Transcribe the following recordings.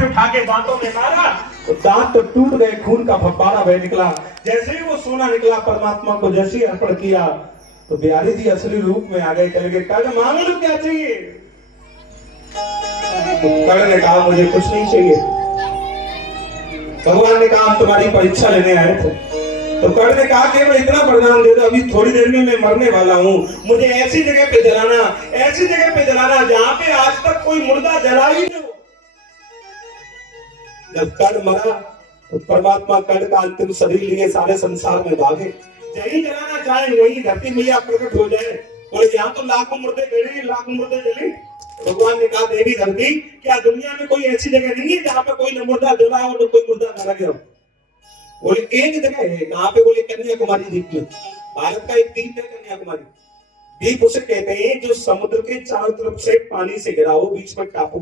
पत्थर उठा के दांतों में मारा तो दांत तो टूट गए, खून का फव्वारा बह निकला। जैसे ही वो सोना निकला, परमात्मा को जैसे ही अर्पण किया तो बिहारी जी असली रूप में आ गए। कहे कहा मांग लो क्या चाहिए। तो कर्ण ने कहा मुझे कुछ नहीं चाहिए। भगवान ने कहा हम तुम्हारी परीक्षा लेने आए थे। तो कर्ण ने कहा कि मैं इतना वरदान दे दो, अभी थोड़ी देर में मैं मरने वाला हूँ, मुझे ऐसी जगह पे जलाना, ऐसी जगह पे जलाना जहां पे आज तक कोई मुर्दा जला ही नहीं। जब कर्ण मरा तो परमात्मा कर्ण का अंतिम शरीर लिए सारे संसार में भागे। जहीं जलाना चाहे वहीं धरती मैया प्रकट हो जाए। बोले यहाँ तो लाखों मुर्दे गए, लाखों मुर्दे जले। भगवान ने कहा देवी धरती, क्या दुनिया में कोई ऐसी जगह नहीं है जहाँ पे कोई न मुर्दा जला हो न कोई मुर्दा न लगे हो। बोले एक जगह है। कहाँ पे? बोले कन्याकुमारी द्वीप में। भारत का एक द्वीप है कन्याकुमारी द्वीप। उसे कहते हैं जो समुद्र के चारों तरफ से पानी से घिरा हो, बीच में टापू,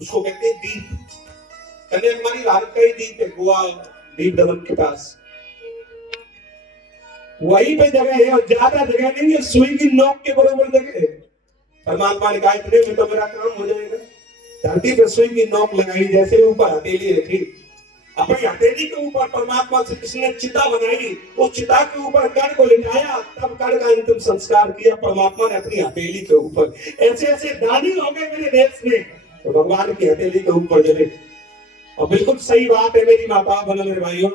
उसको कहते हैं द्वीप। कन्याकुमारी भारत का ही द्वीप है, गोवा द्वीप दमन के पास। वहीं पे जगह है और ज्यादा जगह नहीं है, सुई की नोक के बराबर जगह है। परमात्मा ने कहा इतने में तो मेरा काम हो जाएगा। धरती पर सुई की नोक लगाई, जैसे ऊपर हथेली रखी, अपनी हथेली के ऊपर परमात्मा से किसी ने चिता बनाई, उस चिता के ऊपर कर्ण को लिटाया, तब कर्ण का अंतिम संस्कार किया परमात्मा ने अपनी हथेली के ऊपर। ऐसे ऐसे दानी हो गए मेरे देश में तो भगवान की हथेली के ऊपर जले। और बिल्कुल सही बात है मेरी माता बहनों मेरे भाइयों,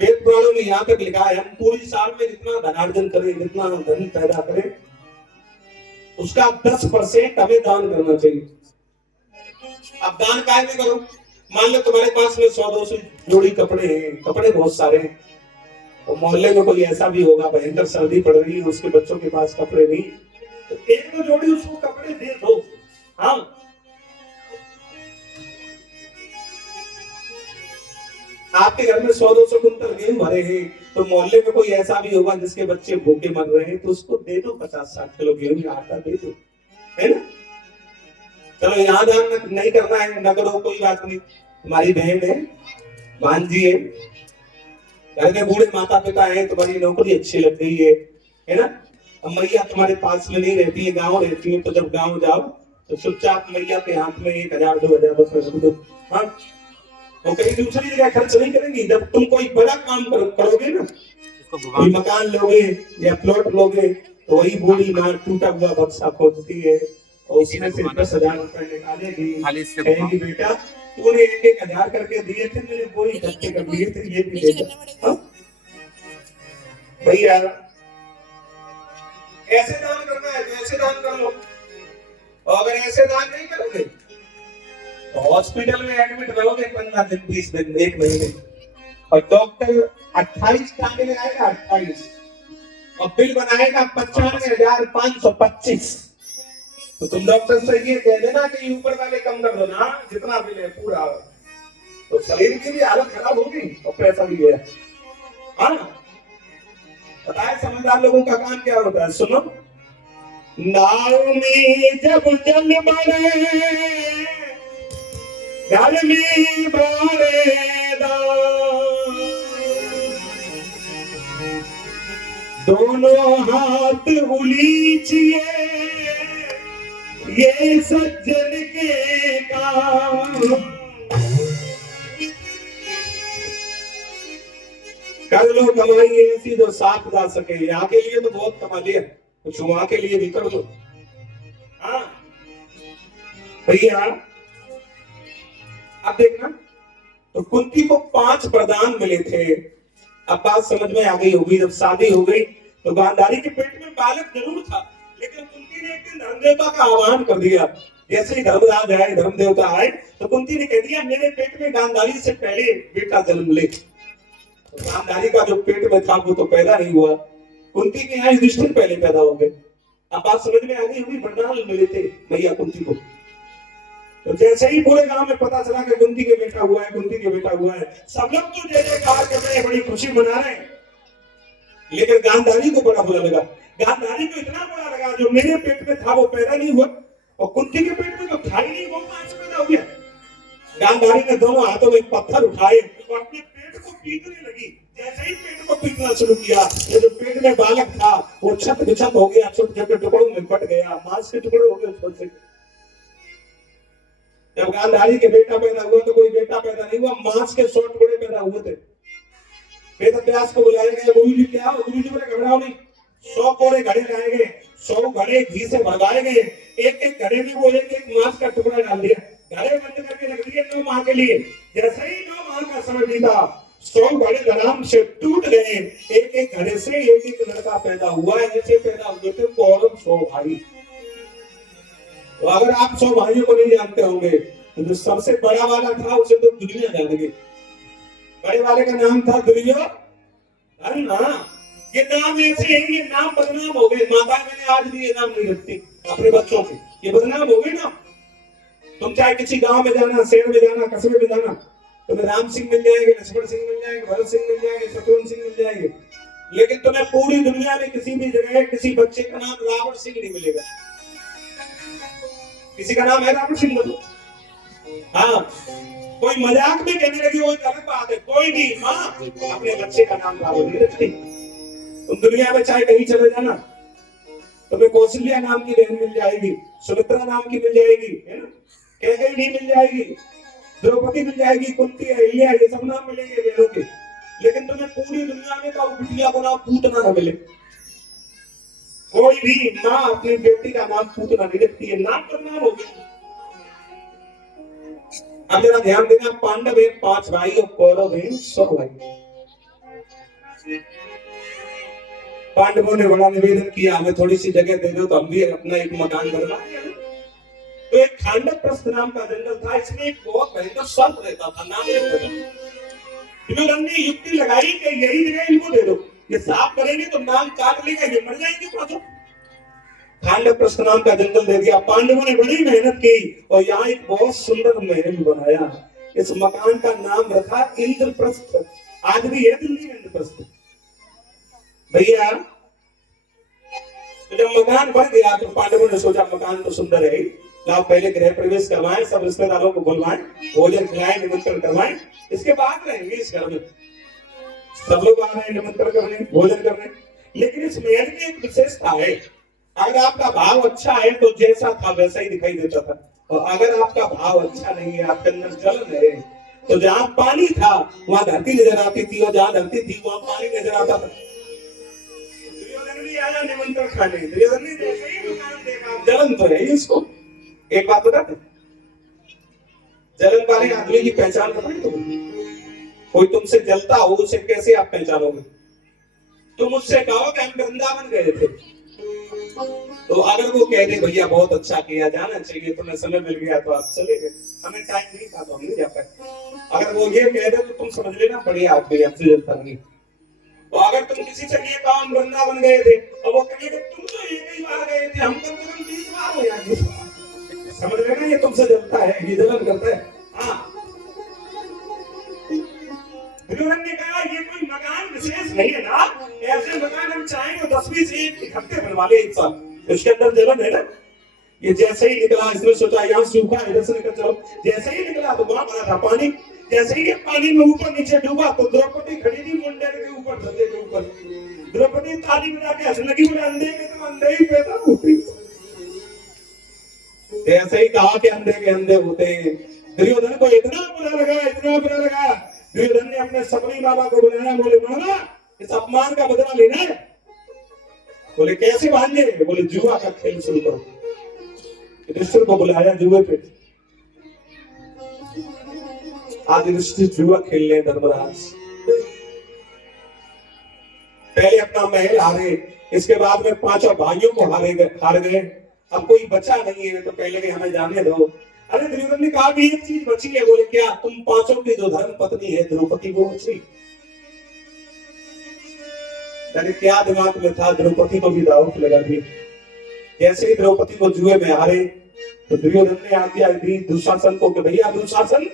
वेद पुराणों में यहाँ तक लिखा है हम पूरी साल में जितना धनार्जन करें, जितना धन पैदा करें, उसका 10% हमें दान करना चाहिए। अब दान काय में करो? मान लो तुम्हारे पास में 100-200 जोड़ी कपड़े हैं, कपड़े बहुत सारे हैं, तो मोहल्ले में कोई ऐसा भी होगा भयंकर सर्दी पड़ रही है, उसके बच्चों के पास कपड़े नहीं, तो 1-2 जोड़ी उसको कपड़े दे दो। हाँ, आपके घर में 100-200 कुंटल गेहूं भरे हैं, तो मोहल्ले में कोई ऐसा भी होगा जिसके बच्चे भूखे मर रहे हैं, तो उसको दे दो 50-60 किलो गेहूं या आटा दे दो, है ना। चलो यहाँ दान नहीं करना है, न करो, कोई बात नहीं। तुम्हारी बहन है, भांजी है, घर के बूढ़े माता पिता है, तुम्हारी नौकरी अच्छी लग गई है ना। अब मैया तुम्हारे पास में नहीं रहती है, गाँव रहती है, तो जब गाँव जाओ तो चुपचाप मैया के हाथ में 1000-2000 रुपए रख दो। हाँ, वो कहीं दूसरी जगह खर्च नहीं करेंगी। जब तुम कोई बड़ा काम करोगे ना, कोई मकान लोगे या प्लॉट लोगे, तो वही बूढ़ी माँ टूटा हुआ बक्सा खोजती है और उसमें से 10,000 रुपए निकालेगी, कहेगी बेटा तूने 1-1 हज़ार करके दिए थे, मेरे वो इकट्ठे कर दिए थे, ये भी दे दो। भैया ऐसे दान करना है तो ऐसे दान कर लो, और अगर ऐसे दान नहीं करोगे तो हॉस्पिटल में एडमिट रहोगे 15 दिन, 20 दिन, 1 महीने, और डॉक्टर 28 टांगे लगाएगा, 28, और बिल बनाएगा 95,525। तो तुम डॉक्टर से ये कह देना कि ऊपर वाले कम कर दो ना, जितना बिल है पूरा, तो शरीर की भी हालत खराब होगी और पैसा भी गया। हाँ, पता है समझदार लोगों का काम क्या होता है? सुनो, नाव में जब जल भरे घर में बारेदा, दोनों हाथ उलीचिए ये सज्जन के काम। कर लो कमाई ऐसी जो साथ जा सके। यहाँ के लिए तो बहुत कमा लिया, कुछ वहां के लिए भी कर लो। हाँ भैया, अब देखना, तो कुंती को 5 वरदान मिले थे। अब बात समझ में आ गई होगी। जब शादी हो गई तो गांधारी के पेट में बालक जरूर था, लेकिन कुंती ने एक दिन धर्मदेवता का आह्वान कर दिया। जैसे ही धर्मराज आए, धर्मदेवता आए, तो कुंती ने कह दिया मेरे पेट में गांधारी से पहले बेटा जन्म ले। तो गांधारी का जो पेट में था वो तो पैदा नहीं हुआ, कुंती के यहाँ युधिष्ठिर पहले पैदा हो गए। अब बात समझ में आ गई होगी, वरदान मिले थे भैया कुंती को। तो जैसे ही पूरे गांव में पता चला कि कुंती के बेटा हुआ है, कुंती के बेटा हुआ है, सब लोग तो जय जयकार कर रहे हैं, बड़ी खुशी मना रहे हैं, लेकिन गांधारी को बड़ा बुरा लगा। गांधारी को इतना बुरा लगा, जो मेरे पेट में था वो पैदा नहीं हुआ, और कुंती के पेट में तो था ही नहीं, वो कहां से पैदा हो गया। गांधारी ने दोनों हाथों में पत्थर उठाए और अपने पेट को पीटने लगी। जैसे ही पेट को पीटना शुरू किया, ये जो पेट में बालक था वो छत बिछत हो गया, छोटे छोटे टुकड़ों में बट गया, मांस के टुकड़े हो गए। जब गांधारी के बेटा पैदा हुआ तो कोई बेटा पैदा नहीं हुआ, मांस के 100 टुकड़े पैदा हुए थे। वेद व्यास को बुलाया गया, गुरु जी क्या हो? गुरु जी बोले घबराओ नहीं, 100 कोड़े घड़े लाए गए, 100 घड़े घी से भरवाए गए, एक एक घड़े में वो एक एक मांस का टुकड़ा डाल दिया, घड़े बंद करके रख दिए 9 माह के लिए। जैसे ही 9 माह का समय बीता, 100 घड़े धड़ाम से टूट गए, एक एक घड़े से एक एक लड़का पैदा हुआ। ऐसे पैदा हुए थे कौरव 100 भाई। तो अगर आप 100 भाइयों को नहीं जानते होंगे तो जो सबसे बड़ा वाला था उसे तो दुनिया जान गई। बड़े वाले का नाम था दुर्योधन। ये नाम ऐसे है, ये नाम बदनाम हो गए। माता मैंने आज भी ये नाम नहीं रखती अपने बच्चों के, ये बदनाम हो गए ना। तुम चाहे किसी गांव में जाना, शहर में जाना, कस्बे में जाना, तुम्हें राम सिंह मिल जाएंगे, लक्ष्मण सिंह मिल जाएंगे, भरत सिंह मिल जाएंगे, शत्रुघ्न सिंह मिल जाएंगे, लेकिन तुम्हें पूरी दुनिया में किसी भी जगह किसी बच्चे का नाम रावण सिंह नहीं मिलेगा। किसी का नाम है रावण सिंह? हाँ, कोई मजाक में कहने लगी वो अलग बात है, कोई भी माँ अपने बच्चे का नाम रावण नहीं रखती। तुम दुनिया में चाहे कहीं चले जाना, तुम्हें कौशल्या नाम की बहन मिल जाएगी, सुमित्रा नाम की मिल जाएगी, है ना, कैकेयी मिल जाएगी, द्रौपदी मिल जाएगी, कुंती, अहिल्या, ये सब नाम मिलेंगे बहनों के, लेकिन तुम्हें पूरी दुनिया में का बिटिया को नाम पूतना न मिले। कोई भी माँ अपनी बेटी का नाम पूतना नहीं रखती है, नाम पर नाम हो गया। अब जरा ध्यान देना, पांडव है 5 भाई और कौरव है 100 भाई। पांडवों ने बड़ा निवेदन किया, हमें थोड़ी सी जगह दे दो तो हम भी अपना एक मकान बनवाएंगे। तो एक खांडवप्रस्थ नाम का जंगल था, इसमें एक बहुत भयंकर सर्प रहता था, नाम ने युक्ति लगाई कि यही जगह इनको दे दो, ये साफ करेंगे तो नाम काट लेगा, ये मर जाएंगे। तो खांडवप्रस्थ नाम का जंगल दे दिया। पांडवों ने बड़ी मेहनत की और यहाँ एक बहुत सुंदर महल बनाया। इस मकान का नाम रखा इंद्रप्रस्थ। आज भी है दिल्ली में इंद्रप्रस्थ। भैया तो जब मकान बन गया तो पांडवों ने सोचा मकान तो सुंदर है, लाओ पहले गृह प्रवेश करवाएं, सब रिश्तेदारों को बुलवाएं, भोजन खिलाएं, निमंत्रण करवाएं, इसके बाद रहेंगे इस घर में। सब लोग आ रहे हैं निमंत्रण करने, भोजन करने। लेकिन इस महल की एक विशेषता है, अगर आपका भाव अच्छा है तो जैसा था वैसा ही दिखाई देता था, और अगर आपका भाव अच्छा नहीं है, आपके अंदर जलन है, तो जहां पानी था वहां धरती नजर आती थी, और जहां धरती थी वहां पानी नजर आता था। दुर्योधन भी आया निमंत्रण खाने, दुर्योधन ने जैसे ही मकान देखा, जलन तो है इसको। एक बात बताते, जलन वाले आदमी की पहचान बताए तुम? कोई तुमसे जलता हो उसे कैसे आप पहचानोगे? तुम मुझसे कहो कि हम वृंदावन गए थे, तो अगर वो कह दे भैया बहुत अच्छा किया, जाना चाहिए, तुम्हें समय मिल गया तो आप चले गए, हमें टाइम नहीं था तो हम नहीं जा पाए, अगर वो ये कह दे तो तुम समझ लेना बढ़िया आदमी, हमसे जलता नहीं। तो अगर तुम किसी से ये कहो हम वृंदावन गए थे, और वो कहेगा तुम तो एक ही बार गए थे, हम कम से कम 20 बार हो या 20 बार, समझ लेना ये तुमसे जलता है, ये जलन करता है। हाँ, दुर्योधन ने कहा ये कोई मकान विशेष नहीं है ना, ऐसे मकान हम चाहेंगे 10-20 एक इकट्ठे बनवा ले एक साल, इसके अंदर जलन है ना। ये जैसे ही निकला, इसने सोचा यहाँ सूखा है, इधर से निकल चलो, जैसे ही निकला तो वहां भरा था पानी, जैसे ही पानी में ऊपर नीचे डूबा तो द्रौपदी खड़ी थी मुंडे के ऊपर, धंधे के ऊपर। द्रौपदी ताली बजा के हंसने लगी, बोले अंधे के तो अंधे ही पैदा होते, ऐसे ही कहा कि अंधे के अंधे होते हैं। दुर्योधन को इतना बुरा लगा, इतना बुरा लगा, दुर्योधन ने अपने सपनी बाबा को बुलाया, बोले बाबा इस अपमान का बदला लेना है। बोले कैसे भांजे? बोले जुआ का खेल शुरू करो। युधिष्ठिर को बुलाया जुए पे, आज युधिष्ठिर जुआ खेल ले। धर्मराज पहले अपना महल हारे, इसके बाद में 5 भाइयों को हार गए, अब कोई बचा नहीं है तो पहले के हमें जाने दो। अरे दुर्योधन ने कहा कि एक चीज बची है। बोले क्या? तुम 5 की जो धर्म पत्नी है द्रौपदी वो बची। क्या दिमाग में था, द्रौपदी को भी दांव लगा दी। जैसे ही द्रौपदी को जुए में हारे तो दुर्योधन ने आज्ञा दी दुशासन को कि भैया दुशासन,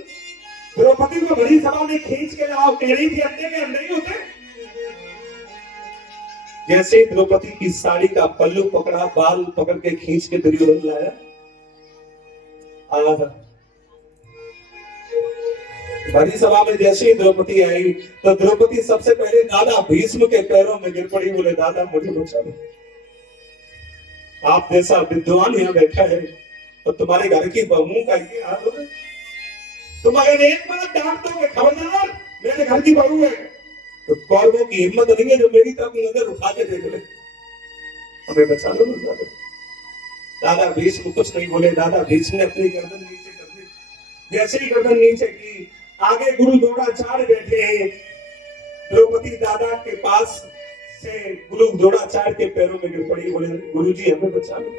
द्रौपदी को बड़ी सभा में खींच के लाओ, कह रही थी अंधे के अंधे ही होते। जैसे द्रौपदी की साड़ी का पल्लू पकड़ा, बाल पकड़ के खींच के दुर्योधन लाया। बड़ी सभा में जैसे ही द्रौपदी आई तो द्रौपदी सबसे पहले दादा भीष्म के पैरों में गिर पड़ी। बोले दादा मुझे बचा लो, आप जैसा विद्वान यहाँ बैठा है और तुम्हारे घर की बहू का ये हाल हो। तुम अगर एक बार डांट दोगे खबरदार मेरे घर की बहू है, तो कौरवों की हिम्मत नहीं है जो मेरी तरफ नजर उठा के देख ले, हमें बचा लो ना। दादा भीष्म कुछ नहीं बोले। दादा भीष्म ने अपनी गर्दन नीचे कर दी। जैसे ही गर्दन नीचे की, आगे गुरु द्रोणाचार्य बैठे हैं। द्रौपदी दादा के पास से गुरु द्रोणाचार्य के पैरों में गिर पड़ी, बोले गुरु जी हमें बचा लो।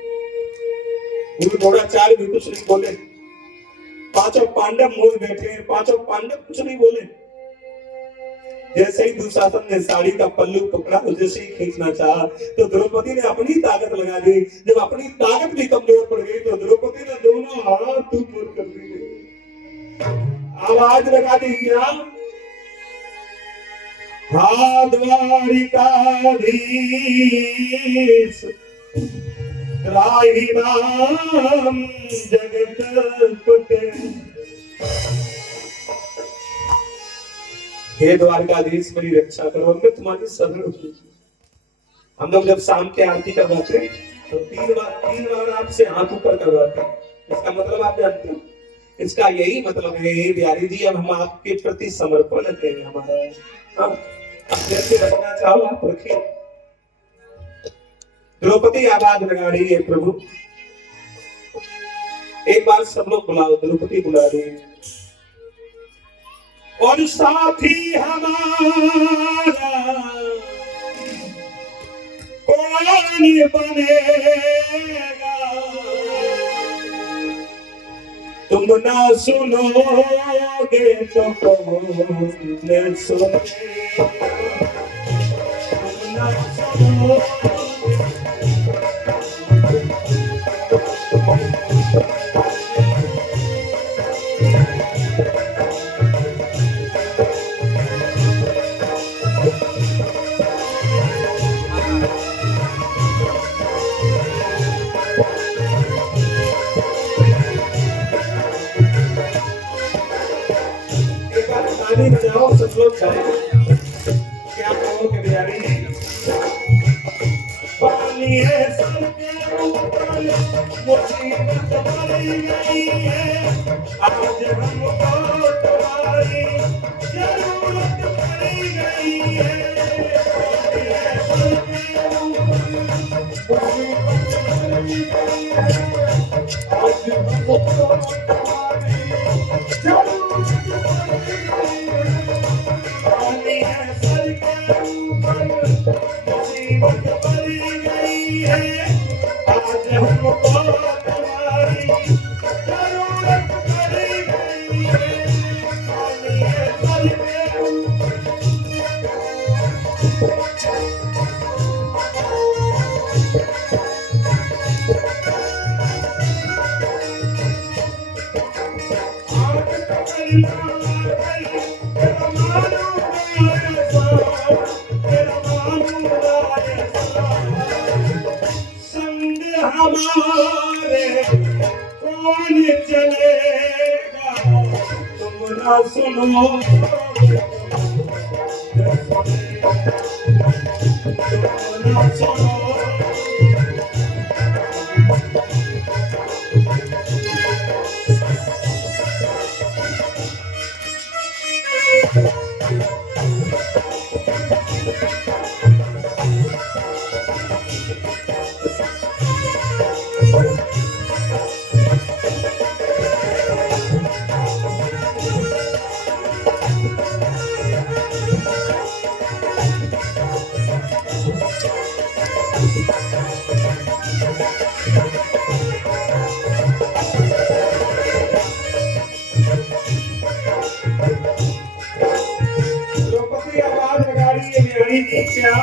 गुरु द्रोणाचार्य भी कुछ नहीं बोले। पांचों पांडव मूल बैठे हैं, पांचों पांडव कुछ नहीं बोले। जैसे ही दुशासन ने साड़ी का पल्लू पकड़ा, जैसे ही खींचना चाहा, तो द्रौपदी ने अपनी ताकत लगा दी। जब अपनी ताकत भी कमजोर पड़ गई, तो द्रौपदी ने दोनों हाथ ऊपर कर दिए, आवाज लगा दी क्या, हा द्वारिकाधीश त्राहि नाम जगतपते। हे द्वारकाधीश मेरी रक्षा करो, मैं तुम्हारी शरण हूं। हम लोग जब शाम के आरती करवाते हैं तो तीन बार आपसे हाथ ऊपर करवाते हैं। इसका मतलब आप जानते हो? इसका यही मतलब है हे बिहारी जी, अब हम आपके प्रति समर्पण करेंगे हमारा। जैसे रखना चाहो आप रखिए। द्रौपदी आवाज लगा रही है, प्रभु एक बार सब लोग बुलाओ। द्रौपदी बुला रही है, और साथी हमारा कौन बनेगा, तुम ना सुनोगे तो कौन सुनेगा, तुम ना सुनोगे। जाओ सब लोग जाए, क्या कहोगे बिहारी? पानी है सबके ऊपर, मुसीबत पड़ी गई है, आज हमको तुम्हारी जरूरत पड़ी गई है। पानी है सबके ऊपर, मुसीबत पड़ी गई है, आज हमको तुम्हारी जरूरत पड़ी गई है। पानी है सबके ऊपर, मुसीबत पड़ी गई है, आज हमको तुम्हारी जरूरत पड़ी गई है। पानी है सबके ऊपर। हमारे कौन चलेगा, तुम ना सुनो, तुम ना सुनो। द्रौपदी आवाज लगा रही है, बिहारी जी क्या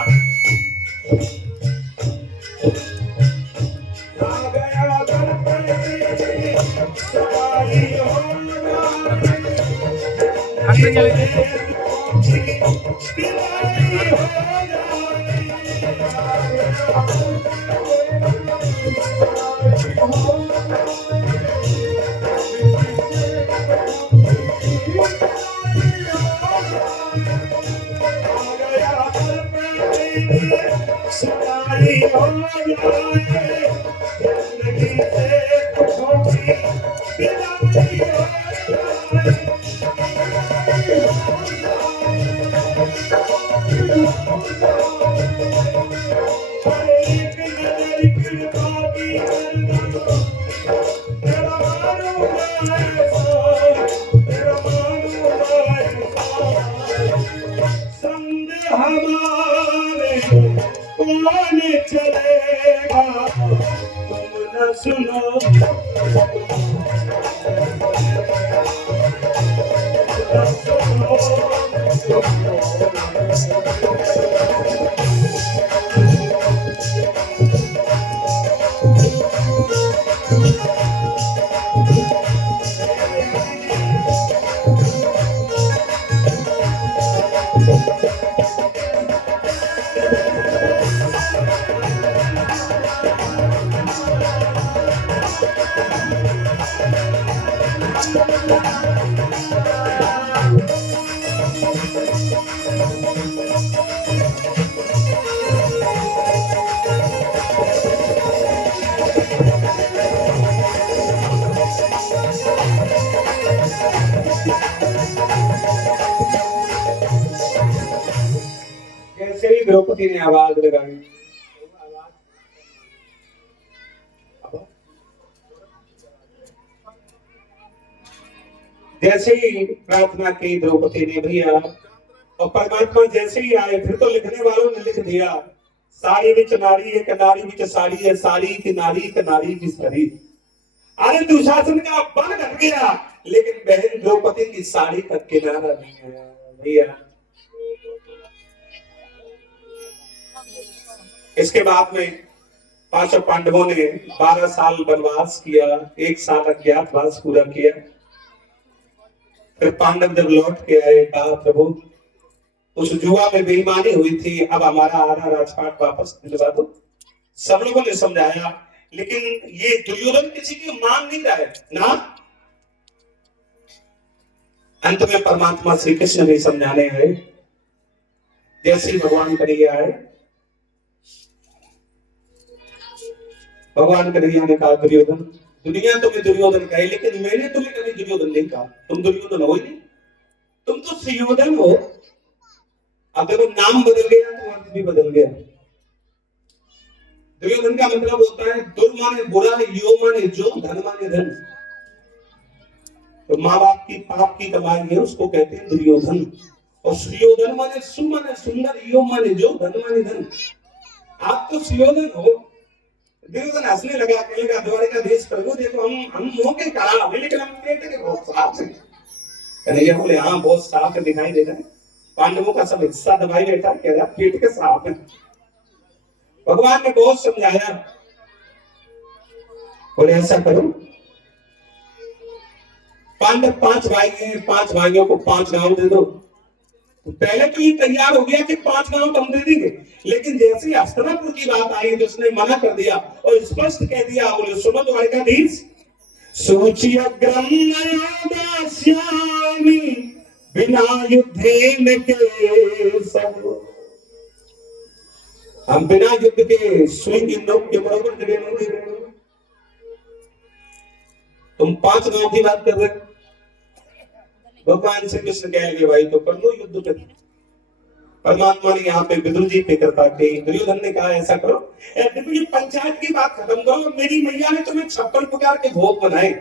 आ गया दर्पण सवारी हो सवारी हो जाए, जिंदगी से हमारे कौन चलेगा तुम न सुनो कैसे ही द्रौपदी ने आवाज लगाई। जैसे ही प्रार्थना की द्रौपदी ने भैया, और परमात्मा जैसे ही आए, फिर तो लिखने वालों ने लिख दिया साड़ी विच नारी है, नारी विच साड़ी है, साड़ी की नारी की साड़ी। अरे दुशासन का बल घट गया, लेकिन बहन द्रौपदी की साड़ी का किनारा नहीं है भैया। इसके बाद में पांचों पांडवों ने 12 साल वनवास किया, 1 साल अज्ञातवास पूरा किया। फिर पांडव जब लौट के आए, कहा प्रभु उस जुआ में बेईमानी हुई थी, अब हमारा आधा राजपाट वापस दिलवा दो। सब लोगों ने समझाया, लेकिन ये दुर्योधन किसी की मान नहीं रहा है ना। अंत में परमात्मा श्री कृष्ण भी समझाने आए। जैसे ही भगवान कन्हैया आए, भगवान कन्हैया ने कहा दुर्योधन, दुनिया तुम्हें दुर्योधन कहे, लेकिन मैंने तुम्हें कभी दुर्योधन नहीं कहा। तुम दुर्योधन हो ही नहीं, तुम तो सुयोधन हो। अब देखो नाम बदल गया तो अर्थ भी बदल गया। दुर्योधन का मतलब होता है दुर माने बुरा, यो माने जो, धन माने धन। तो माँ बाप की पाप की कमाई है, उसको कहते हैं दुर्योधन। और सुयोधन माने सु माने सुंदर, यो माने जो, धन माने धन। आप तो सुयोधन हो। दुर्योधन हंसने लगा, कहने लगा द्वारिकाधीश प्रभु देखो हम मुंह के खराब है, लेकिन हम पेट के बहुत साफ है। कन्हैया बोले हाँ बहुत साफ दिखाई दे रहा है, पांडवों का सब हिस्सा दबाई बैठा, कह रहा पेट के साफ है। भगवान ने बहुत समझाया, बोले ऐसा करो, पांडव 5 भाई हैं, 5 भाइयों को 5 गांव दे दो। तो पहले तो ये तैयार हो गया कि 5 गांव तो हम दे देंगे, लेकिन जैसे ही हस्तिनापुर की बात आई तो उसने मना कर दिया और स्पष्ट कह दिया, बोले सुनो द्वारिकाधीश, सूचियग्रम नयोदास्यामि बिना युद्धेन के सब। हम बिना युद्ध के सुई की नोक के बराबर जगह नहीं दे रहे। तुम 5 गांव की बात कर रहे हो। भगवान श्री कृष्ण कह लगे भाई तो कर लो युद्ध कर। परमात्मा ने यहाँ पे विदुर जी पे कृपा की। दुर्योधन ने कहा ऐसा करो, पंचायत की बात खत्म करो, मेरी मैया ने तुम्हें 56 प्रकार के भोग बनाए,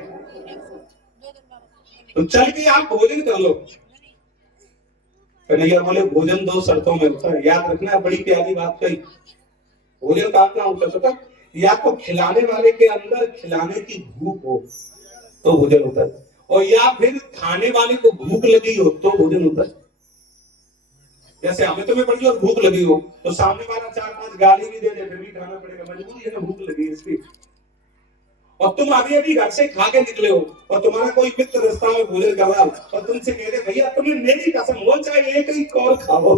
तो चल के आप भोजन कर लो। कन्हैया बोले भोजन 2 शर्तों में होता है, याद रखना, बड़ी प्यारी बात कही। भोजन कहाँ होता है, या तो खिलाने वाले के अंदर खिलाने की भूख हो तो भोजन होता है, और या फिर खाने वाले को भूख लगी हो तो भोजन होता है। जैसे हमें तुम्हें बड़ी और भूख लगी हो तो सामने वाला 4-5 गाली भी दे दे, फिर भी खाना पड़ेगा, मजबूरी है ना, भूख लगी इसकी। और तुम अभी घर से खा के निकले हो और तुम्हारा कोई मित्र रास्ता में भोजन कर रहा हो और तुमसे कह दे भैया तुम्हें मेरी कसम हो, चाहे एक ही और खाओ,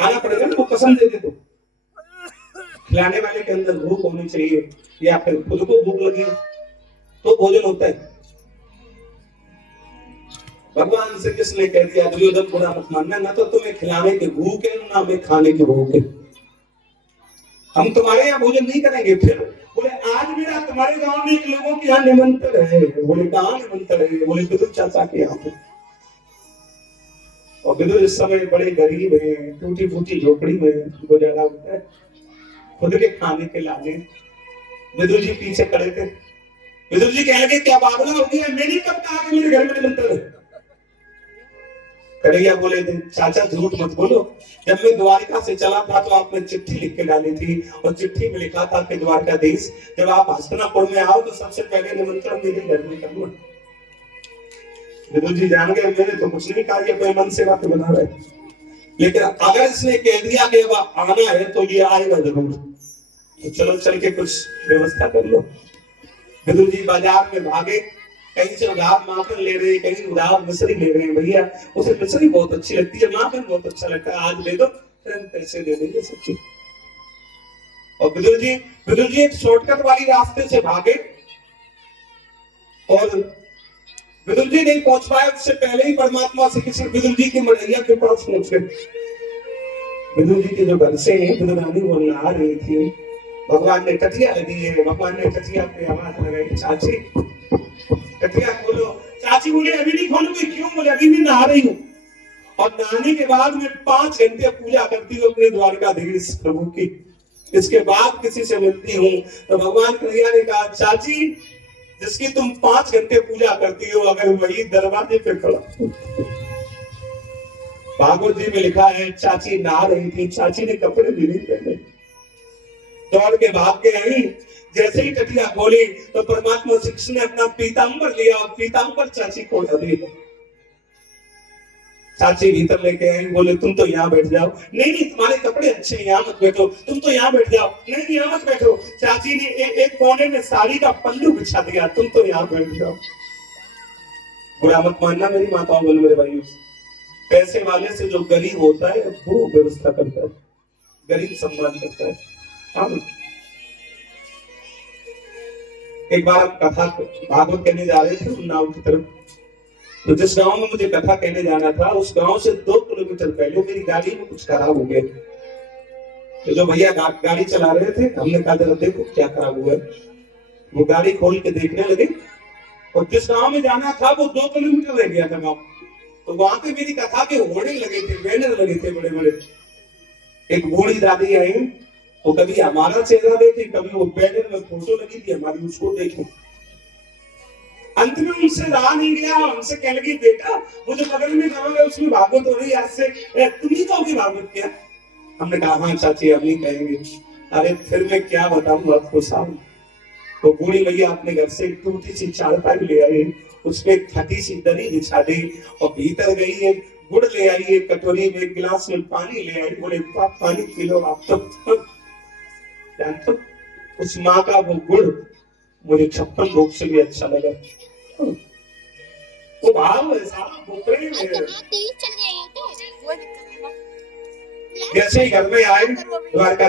खाना पड़ेगा ना, वो कसम दे दे। तो खिलाने वाले के अंदर भूख होनी चाहिए, या फिर खुद को भूख लगी तो भोजन होता है। भगवान श्री कृष्ण ने कह दिया दुर्योधन बुरा मत मानना, ना तो तुम्हें खिलाने की भूख है ना हमें खाने की भूख है, हम तुम्हारे यहाँ भोजन नहीं करेंगे। फिर बोले आज मेरा तुम्हारे गांव में एक लोगों के यहाँ निमंत्रण है। बोले कहाँ निमंत्रण है? बोले विदुर चाचा के यहाँ पे। और विदुर इस समय बड़े गरीब हैं, टूटी फूटी झोपड़ी में गुजारा होता है, खुद के खाने के लाले। विदुर जी पीछे खड़े थे। विदुर जी कहने लगे क्या बाबला हो गया, मैंने कब कहा कि मेरे घर में निमंत्रण है? कन्हैया बोले चाचा झूठ मत बोलो, जब मैं द्वारिका से चला था तो आपने चिट्ठी लिख के डाली थी और चिट्ठी में लिखा था कि द्वारकाधीश जब आप हस्तिनापुर में आओ तो सबसे पहले निमंत्रण मेरे घर में करना। विदुर जी जान गए मैंने तो कुछ नहीं कहा, ये कोई मन से बात बना रहे, लेकिन अगर इसने कह दिया कि अब आना है तो ये आएगा जरूर, तो चलो चल के कुछ व्यवस्था कर लो। विदुर जी बाजार में भागे, कहीं से उधार माखन ले रहे, कहीं उधार मिश्री ले रहे हैं। भैया उसे मिश्री बहुत अच्छी लगती है, माखन बहुत अच्छा लगता है, आज दे दो, फिर पैसे दे देंगे सबके। और विदुर जी एक शॉर्टकट वाली रास्ते से भागे और विदुर जी नहीं पहुंच पाए, उससे पहले ही परमात्मा श्री कृष्ण विदुर जी की मढ़ैया के पास पहुंच गए। विदुर जी के जो घर से विदुरानी वो नहा रही थी, भगवान ने टटिया लगी है, भगवान ने टटिया पे आवाज लगाई, चाची टटिया खोलो। चाची बोले अभी नहीं खोलूंगी। क्यों? बोले अभी भी नहा रही हूँ और नहाने के बाद मैं 5 घंटे पूजा करती हूँ अपने द्वारकाधीश प्रभु की, इसके बाद किसी से मिलती हूँ। तो भगवान कन्हैया ने कहा चाची जिसकी तुम 5 घंटे पूजा करती हो अगर वही दरवाजे पे खड़ा। भागवत जी में लिखा है चाची नहा रही थी, चाची ने कपड़े भी नहीं पहने, दौड़ के भाग के आई, जैसे ही टटिया खोली तो परमात्मा श्री कृष्ण ने अपना पीतांबर लिया और पीतांबर चाची को उड़ा दिया। चाची भीतर लेके आई, बोले तुम तो यहाँ बैठ जाओ। नहीं नहीं तुम्हारे कपड़े अच्छे, यहाँ मत बैठो, तुम तो यहाँ बैठ जाओ। नहीं यहाँ मत बैठो। चाची ने एक कोने में साड़ी का पल्लू बिछा दिया, तुम तो यहाँ बैठ जाओ। बुरा मत मानना मेरी माताओं, बोलो मेरे भाइयों, पैसे वाले से जो गरीब होता है वो व्यवस्था करता है, गरीब सम्मान करता है। हाँ एक बार हम कथा भागवत कहने जा रहे थे उन्नाव की तरफ, तो जिस गांव में मुझे कथा कहने जाना था उस गांव से 2 किलोमीटर पहले मेरी गाड़ी में कुछ खराब हो गया। तो जो भैया गाड़ी चला रहे थे हमने कहा जरा देखो क्या खराब हुआ है। वो गाड़ी खोल के देखने लगे और जिस गांव में जाना था वो 2 किलोमीटर रह गया था गांव। तो वहां पे मेरी कथा के होर्डिंग लगे थे, बैनर लगे थे बड़े बड़े। एक बूढ़ी दादी आई, वो कभी हमारा चेहरा देखे, कभी वो बैनर में फोटो लगी थी हमारी उसको देखे। अंत में उनसे रहा नहीं गया, हमसे कहने लगी बेटा वो जो बगल में गाँव है उसमें भागवत हो रही है, आज से तुम ही कहोगे भागवत क्या? हमने कहा हाँ चाची हम ही कहेंगे। अरे फिर मैं क्या बताऊं आपको साहब। तो बूढ़ी भैया अपने घर से एक टूटी सी चारपाई ले आई, उसमें फटी सी दरी बिछा दी और भीतर गई है, गुड़ ले आई, एक कटोरी में एक गिलास में पानी ले आई। बोले पानी पी लो आप। तो जानते उस माँ का वो गुड़ मुझे 56 लोग से भी अच्छा लगा। वो भाव ऐसा वो प्रेम है। जैसे ही घर में आए द्वारका